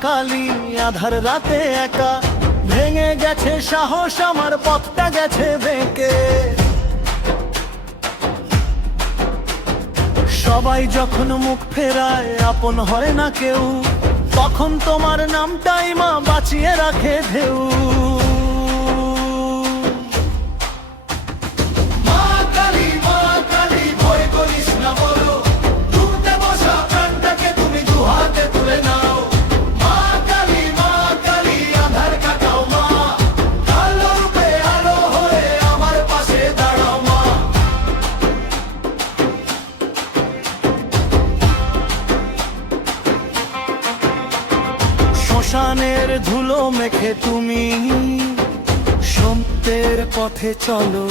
কালী আধার রাতে একা, ভেঙে গেছে সাহস আমার, পথটা গেছে বেঁকে। সবাই যখন মুখ ফেরায়, আপন হয় না কেউ, তখন তোমার নামটাই মা বাঁচিয়ে রাখে ঢেউ। শ্মশানের ধুলো মেখে তুমি সত্যের পথে চলো,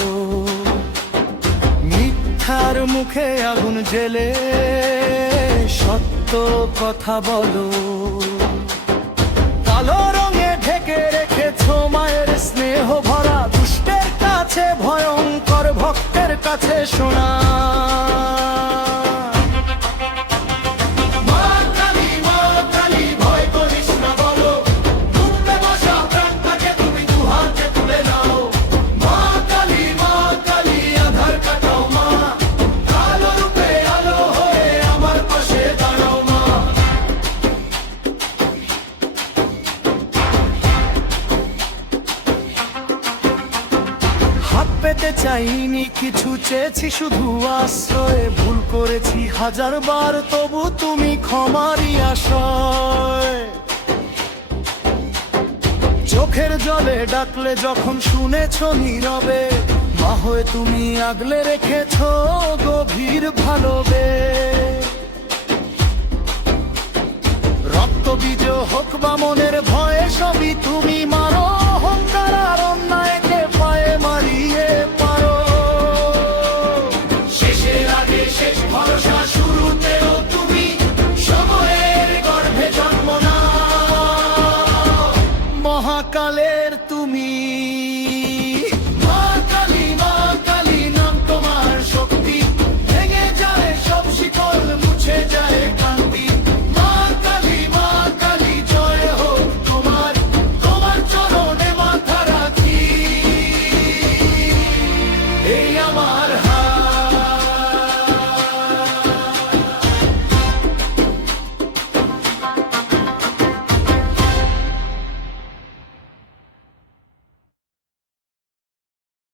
মিথ্যার মুখে আগুন জেলে সত্য কথা বলো। কালো রঙে ঢেকে রেখেছো মায়ের স্নেহ ভরা, দুষ্টের কাছে ভয়ঙ্কর, ভক্তের কাছে শোনা। পেতে চাইনি কিছু, চেয়েছি শুধু আশ্রয়। ভুল করেছি হাজারবার, তবু তুমি ক্ষমারই আশয়। চোখের জলে ডাকলে যখন শুনেছো নীরবে, মা হয়ে তুমি আগলে রেখেছো গভীর ভালোবে। রক্ত বীজ হোক বা মনের ভয়ে, সবই তুমি মারো। অহংকার আর অন্যায়কে পায়ে মারিয়ে পারো। শেষের আগে শেষ ভরসা, শুরুতেও তুমি, সময়ের গর্ভে জন্ম নাও মহাকালের তুমি। মা কালী, মা কালী নাম তোমার শক্তি, ভেঙে যায় সব শিকল, মুছে যায় কান্তি। মা কালী, মা কালী জয় হোক তোমার, তোমার চরণে মাথা রাখি। এই আমার